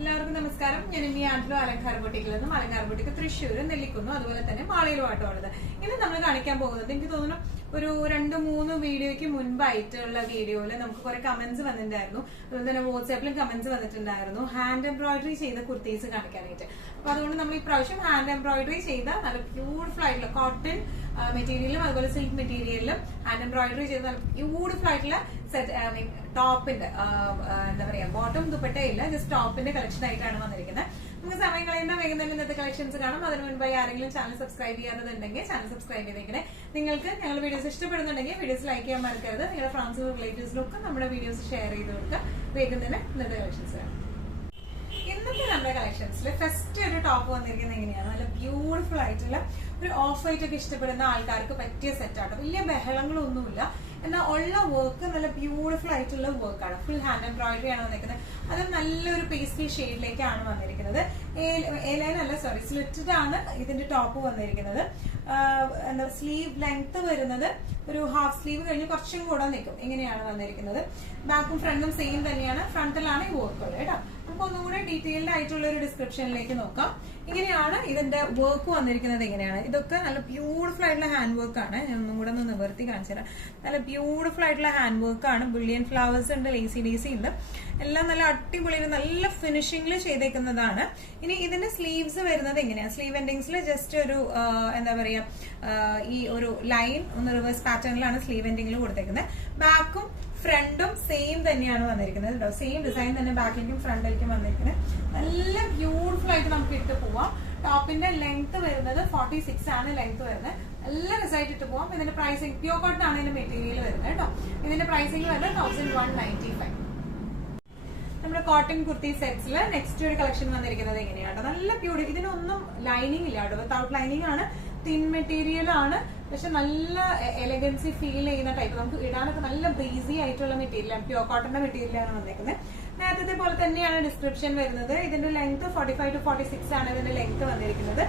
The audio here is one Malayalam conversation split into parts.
എല്ലാവർക്കും നമസ്കാരം. ഞാൻ ഇനി ആൻഡ്രോ അലങ്കാര ബൊട്ടിക്കിൽ നിന്നും അലങ്കാര ബൊട്ടിക്ക് തൃശ്ശൂർ നെല്ലിക്കുന്നു, അതുപോലെ തന്നെ മാളയിലുമായിട്ടുള്ളത്. ഇന്ന് നമ്മൾ കാണിക്കാൻ പോകുന്നത് എനിക്ക് തോന്നുന്നു ഒരു 2-3 വീഡിയോയ്ക്ക് മുൻപായിട്ടുള്ള വീഡിയോയില് നമുക്ക് കുറെ കമന്റ്സ് വന്നിട്ടുണ്ടായിരുന്നു. അതുപോലെ തന്നെ വാട്സാപ്പിലും കമന്റ്സ് വന്നിട്ടുണ്ടായിരുന്നു ഹാൻഡ് എംബ്രോയിഡറി ചെയ്ത കുർത്തീസ് കാണിക്കാനായിട്ട്. അപ്പൊ അതുകൊണ്ട് നമ്മൾ ഈ പ്രാവശ്യം ഹാൻഡ് എംബ്രോയിഡറി ചെയ്ത നല്ല ബ്യൂട്ടിഫുൾ ആയിട്ടുള്ള കോട്ടൺ മെറ്റീരിയലും അതുപോലെ സിൽക്ക് മെറ്റീരിയലിലും ഹാൻഡ് എംബ്രോയിഡറി ചെയ്ത നല്ല ബ്യൂട്ടിഫുൾ ആയിട്ടുള്ള സെറ്റ് ടോപ്പിന്റെ എന്താ പറയാ ബോട്ടം ദുപ്പട്ടയില്ല, ജസ്റ്റ് ടോപ്പിന്റെ കളക്ഷൻ ആയിട്ടാണ് വന്നിരിക്കുന്നത്. നമുക്ക് സമയം കളയുന്ന വേഗം തന്നെ ഇന്നത്തെ കളക്ഷൻസ് കാണാം. അതിന് മുൻപായി ആരെങ്കിലും ചാനൽ സബ്സ്ക്രൈബ് ചെയ്യാറുണ്ടെങ്കിൽ ചാനൽ സബ്സ്ക്രൈബ് ചെയ്തേക്കണേ. നിങ്ങൾക്ക് ഞങ്ങളുടെ വീഡിയോസ് ഇഷ്ടപ്പെടുന്നുണ്ടെങ്കിൽ വീഡിയോസ് ലൈക്ക് ചെയ്യാൻ മറക്കരുത്. നിങ്ങളുടെ ഫ്രണ്ട്സിനും റിലേറ്റീവ്സിനും ഒക്കെ നമ്മുടെ വീഡിയോസ് ഷെയർ ചെയ്ത് കൊടുക്കുക. വേഗം തന്നെ ഇന്നത്തെ കളക്ഷൻസ് കാണാം. ഇന്നത്തെ നമ്മുടെ കളക്ഷൻസിൽ ഫസ്റ്റ് ഒരു ടോപ്പ് വന്നിരിക്കുന്നത് എങ്ങനെയാണ്, നല്ല ബ്യൂട്ടിഫുൾ ആയിട്ടുള്ള ഒരു ഓഫ് വൈറ്റ് ഒക്കെ ഇഷ്ടപ്പെടുന്ന ആൾക്കാർക്ക് പറ്റിയ സെറ്റ് ആട്ടോ. വലിയ ബഹളങ്ങളൊന്നുമില്ല, എന്നാൽ ഉള്ള വർക്ക് നല്ല ബ്യൂട്ടിഫുൾ ആയിട്ടുള്ള വർക്കാണ്. ഫുൾ ഹാൻഡ് എംബ്രോയിഡറി ആണ് വന്നിരിക്കുന്നത്. അത് നല്ലൊരു പേസ്റ്റൽ ഷെയ്ഡിലേക്കാണ് വന്നിരിക്കുന്നത്. സ്ലിറ്റഡ് ആണ് ഇതിന്റെ ടോപ്പ് വന്നിരിക്കുന്നത്. എന്താ സ്ലീവ് ലെങ്ത് വരുന്നത് ഒരു ഹാഫ് സ്ലീവ് കഴിഞ്ഞ് കുറച്ചും കൂടെ നിൽക്കും. ഇങ്ങനെയാണ് വന്നിരിക്കുന്നത്. ബാക്കും ഫ്രണ്ടും സെയിം തന്നെയാണ്. ഫ്രണ്ടിലാണ് ഈ വർക്ക് ഉള്ളത് കേട്ടോ. നമുക്ക് ഒന്നും കൂടെ ഡീറ്റെയിൽഡ് ആയിട്ടുള്ള ഒരു ഡിസ്ക്രിപ്ഷനിലേക്ക് നോക്കാം. ഇങ്ങനെയാണ് ഇതിന്റെ വർക്ക് വന്നിരിക്കുന്നത്. എങ്ങനെയാണ് ഇതൊക്കെ നല്ല ബ്യൂട്ടിഫുൾ ആയിട്ടുള്ള ഹാൻഡ് വർക്ക് ആണ്. ഞാൻ ഒന്നും കൂടെ ഒന്ന് നിവർത്തി കാണിച്ചു തരാം. നല്ല ബ്യൂട്ടിഫുൾ ആയിട്ടുള്ള ഹാൻഡ് വർക്ക് ആണ്. ബുള്ളിയൻ ഫ്ലവേഴ്സ് ഉണ്ട്, ലേസി ഡേസി ഉണ്ട്. എല്ലാം നല്ല അടിപൊളി നല്ല ഫിനിഷിംഗിൽ ചെയ്തേക്കുന്നതാണ്. ഇനി ഇതിന്റെ സ്ലീവ്സ് വരുന്നത് എങ്ങനെയാണ്, സ്ലീവ് എൻഡിങ്സിൽ ജസ്റ്റ് ഒരു എന്താ പറയാ ഈ ഒരു ലൈൻ ഒന്ന് റിവേഴ്സ് പാറ്റേണിലാണ് സ്ലീവ് എൻഡിങ്ങിൽ കൊടുത്തേക്കുന്നത്. ബാക്കും ഫ്രണ്ടും സെയിം തന്നെയാണ് വന്നിരിക്കുന്നത് കേട്ടോ. സെയിം ഡിസൈൻ തന്നെ ബാക്കിലേക്കും ഫ്രണ്ടിലേക്കും വന്നിരിക്കുന്നത്. നല്ല ബ്യൂട്ടിഫുൾ ആയിട്ട് നമുക്ക് ഇട്ട് പോവാം. ടോപ്പിന്റെ ലെങ്ത് വരുന്നത് 46 ആണ് ലെങ്ത് വരുന്നത്. നല്ല രസമായിട്ട് ഇട്ട് പോവാം. ഇതിന്റെ പ്രൈസിങ് പ്യൂർ കോട്ടൺ ആണ് ഇതിന്റെ മെറ്റീരിയൽ വരുന്നത് കേട്ടോ. ഇതിന്റെ പ്രൈസിങ് വരുന്നത് 1195. നമ്മുടെ കോട്ടൺ കുർത്തി സെറ്റ്സിൽ നെക്സ്റ്റ് ഒരു കളക്ഷൻ വന്നിരിക്കുന്നത് എങ്ങനെയാണ്, നല്ല പ്യൂർ. ഇതിനൊന്നും ലൈനിങ് ഇല്ല കേട്ടോ. വിത്തൗട്ട് ലൈനിങ് ആണ്. തിൻ മെറ്റീരിയൽ ആണ്, പക്ഷെ നല്ല എലഗൻസി ഫീൽ ചെയ്യുന്ന ടൈപ്പ്. നമുക്ക് ഇടാനൊക്കെ നല്ല ബ്രീസി ആയിട്ടുള്ള മെറ്റീരിയലാണ്. പ്യൂർ കോട്ടന്റെ മെറ്റീരിയലാണ് വന്നിരിക്കുന്നത്. നേരത്തെ പോലെ തന്നെയാണ് ഡിസ്ക്രിപ്ഷൻ വരുന്നത്. ഇതിന്റെ ലെങ്ത് 45 to 46 ആണ് ഇതിന്റെ ലെങ്ത് വന്നിരിക്കുന്നത്.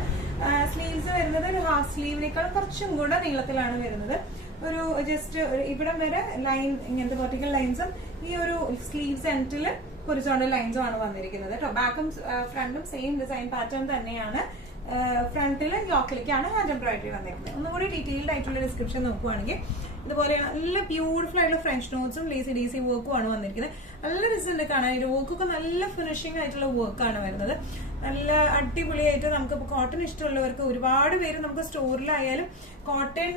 സ്ലീവ്സ് വരുന്നത് ഒരു ഹാഫ് സ്ലീവിനേക്കാളും കുറച്ചും കൂടെ നീളത്തിലാണ് വരുന്നത്. ഒരു ജസ്റ്റ് ഇവിടം വരെ ലൈൻ, ഇങ്ങനത്തെ വെർട്ടിക്കൽ ലൈൻസും ഈ ഒരു സ്ലീവ്സ് എൻഡില് ഹൊറിസോണ്ടൽ ലൈൻസും ആണ് വന്നിരിക്കുന്നത് കേട്ടോ. ബാക്കും ഫ്രണ്ടും സെയിം ഡിസൈൻ പാറ്റേൺ തന്നെയാണ്. ഫ്രണ്ടിൽ യോക്കിലേക്കാണ് ഹാൻഡ് എംബ്രോയിഡറി വന്നിരിക്കുന്നത്. ഒന്നുകൂടി ഡീറ്റെയിൽഡ് ആയിട്ടുള്ള ഡിസ്ക്രിപ്ഷൻ നോക്കുവാണെങ്കിൽ ഇതുപോലെ നല്ല ബ്യൂട്ടിഫുൾ ആയിട്ടുള്ള ഫ്രഞ്ച് നോട്ട്സും ലേസി ഡേസി വർക്കും ആണ് വന്നിരിക്കുന്നത്. നല്ല റിസൾട്ട് കാണാൻ. ഈ വർക്കൊക്കെ നല്ല ഫിനിഷിംഗ് ആയിട്ടുള്ള വർക്കാണ് വരുന്നത്. നല്ല അടിപൊളിയായിട്ട് നമുക്ക് കോട്ടൺ ഇഷ്ടമുള്ളവർക്ക് ഒരുപാട് പേര് നമുക്ക് സ്റ്റോറിലായാലും കോട്ടൺ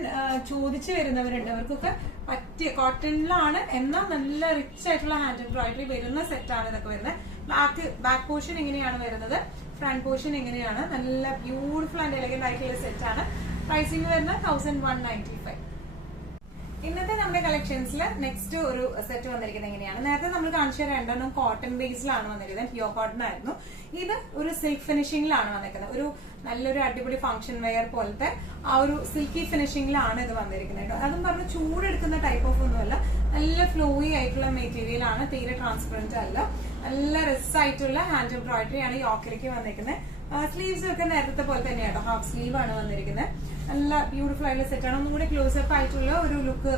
ചോദിച്ചു വരുന്നവരുണ്ട്. അവർക്കൊക്കെ പറ്റിയ കോട്ടണിലാണ് എന്നാൽ നല്ല റിച്ച് ആയിട്ടുള്ള ഹാൻഡ് എംബ്രോയിഡറി വരുന്ന സെറ്റാണ് ഇതൊക്കെ വരുന്നത്. ബാക്ക് പോർഷൻ ഇങ്ങനെയാണ് വരുന്നത്. ഫ്രണ്ട് പോർഷൻ ഇങ്ങനെയാണ്. നല്ല ബ്യൂട്ടിഫുൾ ആൻഡ് എലഗന്റ് ആയിട്ടുള്ള സെറ്റ് ആണ്. പ്രൈസിംഗ് വരുന്നത് 1195. ഇന്നത്തെ നമ്മുടെ കളക്ഷൻസിൽ നെക്സ്റ്റ് ഒരു സെറ്റ് വന്നിരിക്കുന്നത് എങ്ങനെയാണ്, നേരത്തെ നമ്മൾ കാണിച്ച രണ്ടെണ്ണം കോട്ടൺ ബേസിലാണ് വന്നിരിക്കുന്നത്. പ്യൂർ കോട്ടൺ ആയിരുന്നു. ഇത് ഒരു സിൽക്ക് ഫിനിഷിംഗിലാണ് വന്നിരിക്കുന്നത്. ഒരു നല്ലൊരു അടിപൊളി ഫംഗ്ഷൻ വെയർ പോലത്തെ ആ ഒരു സിൽക്കി ഫിനിഷിംഗിലാണ് ഇത് വന്നിരിക്കുന്നത്. അതും പറഞ്ഞ് ചൂടെടുക്കുന്ന ടൈപ്പ് ഓഫ് ഒന്നുമല്ല. നല്ല ഫ്ലോയി ആയിട്ടുള്ള മെറ്റീരിയൽ ആണ്. തീരെ ട്രാൻസ്പെറന്റ് അല്ല. നല്ല രസമായിട്ടുള്ള ഹാൻഡ് എംബ്രോയിഡറി ആണ് യോക്കിലേക്ക് വന്നിരിക്കുന്നത്. സ്ലീവ്സ് ഒക്കെ നേരത്തെ പോലെ തന്നെയാണ്. ഹാഫ് സ്ലീവ് ആണ് വന്നിരിക്കുന്നത്. നല്ല ബ്യൂട്ടിഫുൾ ആയിട്ടുള്ള സെറ്റാണ്. ഒന്നും കൂടി ക്ലോസപ്പ് ആയിട്ടുള്ള ഒരു ലുക്ക്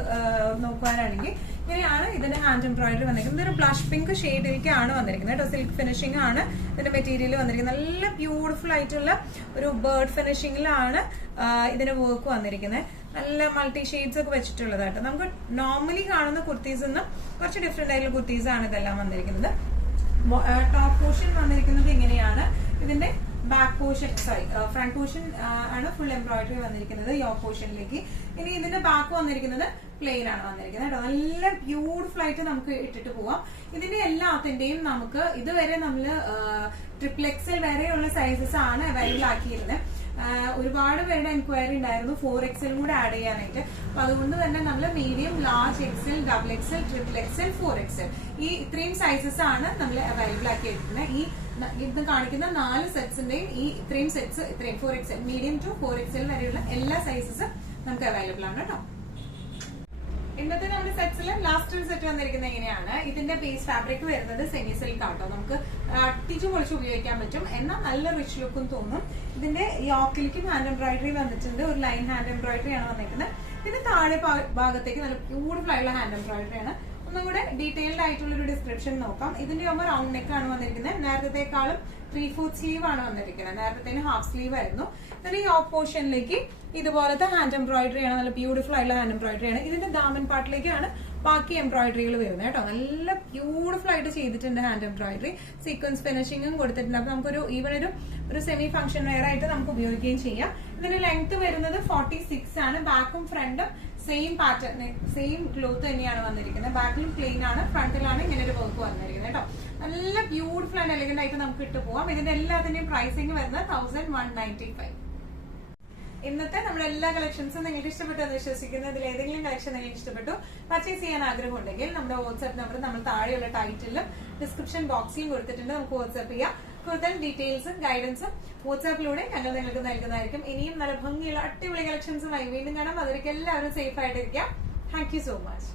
നോക്കുവാനാണെങ്കിൽ ഇങ്ങനെയാണ് ഇതിന്റെ ഹാൻഡ് എംബ്രോയിഡറി വന്നിരിക്കുന്നത്. ഇതൊരു ബ്ലഷ് പിങ്ക് ഷെയ്ഡിലേക്കാണ് വന്നിരിക്കുന്നത് കേട്ടോ. സിൽക്ക് ഫിനിഷിംഗ് ആണ് ഇതിന്റെ മെറ്റീരിയൽ വന്നിരിക്കുന്നത്. നല്ല ബ്യൂട്ടിഫുൾ ആയിട്ടുള്ള ഒരു ബേർഡ് ഫിനിഷിംഗിലാണ് ഇതിന്റെ വർക്ക് വന്നിരിക്കുന്നത്. നല്ല മൾട്ടി ഷെയ്ഡ്സ് ഒക്കെ വെച്ചിട്ടുള്ളതാട്ടോ. നമുക്ക് നോർമലി കാണുന്ന കുർത്തീസ് നിന്ന് കുറച്ച് ഡിഫറെന്റ് ആയിട്ടുള്ള കുർത്തീസ് ആണ് ഇതെല്ലാം വന്നിരിക്കുന്നത്. ടോപ്പ് പോർഷൻ വന്നിരിക്കുന്നത് ഇങ്ങനെയാണ്. ഇതിന്റെ ബാക്ക് പോർഷൻ ഫ്രണ്ട് പോർഷൻ ആണ് ഫുൾ എംബ്രോയിഡറി വന്നിരിക്കുന്നത് യോക്ക് പോർഷനിലേക്ക്. ഇനി ഇതിന്റെ ബാക്ക് വന്നിരിക്കുന്നത് പ്ലെയിൻ ആണ് വന്നിരിക്കുന്നത് കേട്ടോ. നല്ല ബ്യൂട്ടിഫുൾ ആയിട്ട് നമുക്ക് ഇട്ടിട്ട് പോവാം. ഇതിന്റെ എല്ലാത്തിന്റെയും നമുക്ക് ഇതുവരെ നമ്മള് XXL വരെയുള്ള സൈസസ് ആണ് അവൈലബിൾ ആക്കിയിരുന്നത്. ഒരുപാട് പേരുടെ എൻക്വയറി ഉണ്ടായിരുന്നു 4XL കൂടെ ആഡ് ചെയ്യാനായിട്ട്. അപ്പൊ അതുകൊണ്ട് തന്നെ നമ്മൾ medium, large, XL, XXL, XXL, 4XL ഈ ഇത്രയും സൈസസ് ആണ് നമ്മൾ അവൈലബിൾ ആക്കിയിരിക്കുന്നത്. ഈ ഇത് കാണിക്കുന്ന 4 സെറ്റ്സിന്റെയും ഈ ഇത്രയും സെറ്റ്സ്, ഇത്രയും 4XL, മീഡിയം ടു 4XL വരെയുള്ള എല്ലാ സൈസസും നമുക്ക് അവൈലബിൾ ആണ് കേട്ടോ. ഇന്നത്തെ നമ്മുടെ സെറ്റ്സിൽ ലാസ്റ്റ് ഒരു സെറ്റ് വന്നിരിക്കുന്നത് എങ്ങനെയാണ്, ഇതിന്റെ ബേസ് ഫാബ്രിക് വരുന്നത് സെമി സിൽക്ക് ആട്ടോ. നമുക്ക് അട്ടിച്ചു പൊളിച്ച് ഉപയോഗിക്കാൻ പറ്റും. എന്നാൽ നല്ല റിച്ച് ലുക്കും തോന്നും. ഇതിന്റെ യോക്കിലേക്കും ഹാൻഡ് എംബ്രോയിഡറി വന്നിട്ടുണ്ട്. ഒരു ലൈൻ ഹാൻഡ് എംബ്രോയിഡറി ആണ് വന്നിരിക്കുന്നത്. ഇതിന്റെ താഴെ ഭാഗത്തേക്ക് നല്ല ബ്യൂട്ടിഫുൾ ആയിട്ടുള്ള ഹാൻഡ് എംബ്രോയിഡറി ആണ്. ഒന്നും കൂടെ ഡീറ്റെയിൽഡ് ആയിട്ടുള്ള ഒരു ഡിസ്ക്രിപ്ഷൻ നോക്കാം. ഇതിന്റെ ആകുമ്പോൾ റൗണ്ട് നെക്ക് ആണ് വന്നിരിക്കുന്നത്. നേരത്തെക്കാളും 3/4 സ്ലീവ് ആണ് വന്നിരിക്കുന്നത്. നേരത്തെ ഹാഫ് സ്ലീവ് ആയിരുന്നു. എന്നിട്ട് ഈ ഓഫ് പോർഷനിലേക്ക് ഇതുപോലത്തെ ഹാൻഡ് എംബ്രോയിഡറി ആണ്. നല്ല ബ്യൂട്ടിഫുൾ ആയിട്ടുള്ള ഹാൻഡ് എംബ്രോയിഡറി ആണ്. ഇതിന്റെ ദാമൻ പാർട്ടിലേക്കാണ് ബാക്കി എംബ്രോയിഡറികൾ വരുന്നത് കേട്ടോ. നല്ല ബ്യൂട്ടിഫുൾ ആയിട്ട് ചെയ്തിട്ടുണ്ട് ഹാൻഡ് എംബ്രോയിഡറി. സീക്വൻസ് ഫിനിഷിംഗും കൊടുത്തിട്ടുണ്ട്. അപ്പൊ നമുക്കൊരു ഈവൻ ഒരു സെമി ഫംഗ്ഷൻ വെയർ ആയിട്ട് നമുക്ക് ഉപയോഗിക്കുകയും ചെയ്യാം. ഇതിന്റെ ലെങ്ത് വരുന്നത് 46 ആണ്. ബാക്കും ഫ്രണ്ടും സെയിം പാറ്റേൺ, സെയിം ക്ലോത്ത് തന്നെയാണ് വന്നിരിക്കുന്നത്. ബാക്കിലും പ്ലെയിൻ ആണ്, ഫ്രണ്ടിലാണ് ഇങ്ങനെ ഒരു വർക്ക് വന്നിരിക്കുന്നത് കേട്ടോ. നല്ല ബ്യൂട്ടിഫുൾ ആൻഡ് എലഗന്റ് ആയിട്ട് നമുക്ക് ഇട്ട് പോവാം. ഇതിന്റെ എല്ലാത്തിന്റെയും പ്രൈസിംഗ് വരുന്നത് 1195. ഇന്നത്തെ നമ്മുടെ എല്ലാ കളക്ഷൻസും നിങ്ങൾക്ക് ഇഷ്ടപ്പെട്ടു എന്ന് വിശ്വസിക്കുന്നു. ഇതിൽ ഏതെങ്കിലും കളക്ഷൻ നിങ്ങൾക്ക് ഇഷ്ടപ്പെട്ടു, പർച്ചേസ് ചെയ്യാൻ ആഗ്രഹം ഉണ്ടെങ്കിൽ നമ്മുടെ വാട്സ്ആപ്പ് നമ്പർ നമ്മൾ താഴെയുള്ള ടൈറ്റിലും ഡിസ്ക്രിപ്ഷൻ ബോക്സിലും കൊടുത്തിട്ടുണ്ട്. നമുക്ക് വാട്സ്ആപ്പ് ചെയ്യാം. കൂടുതൽ ഡീറ്റെയിൽസും ഗൈഡൻസും വാട്സ്ആപ്പിലൂടെ ഞങ്ങൾ നിങ്ങൾക്ക് നൽകുന്നതായിരിക്കും. ഇനിയും നല്ല ഭംഗിയുള്ള അടിപൊളി കളക്ഷൻസുമായി വീണ്ടും കാണാം. അതിലേക്ക് എല്ലാവരും സേഫ് ആയിട്ടിരിക്കാം. Thank you so much.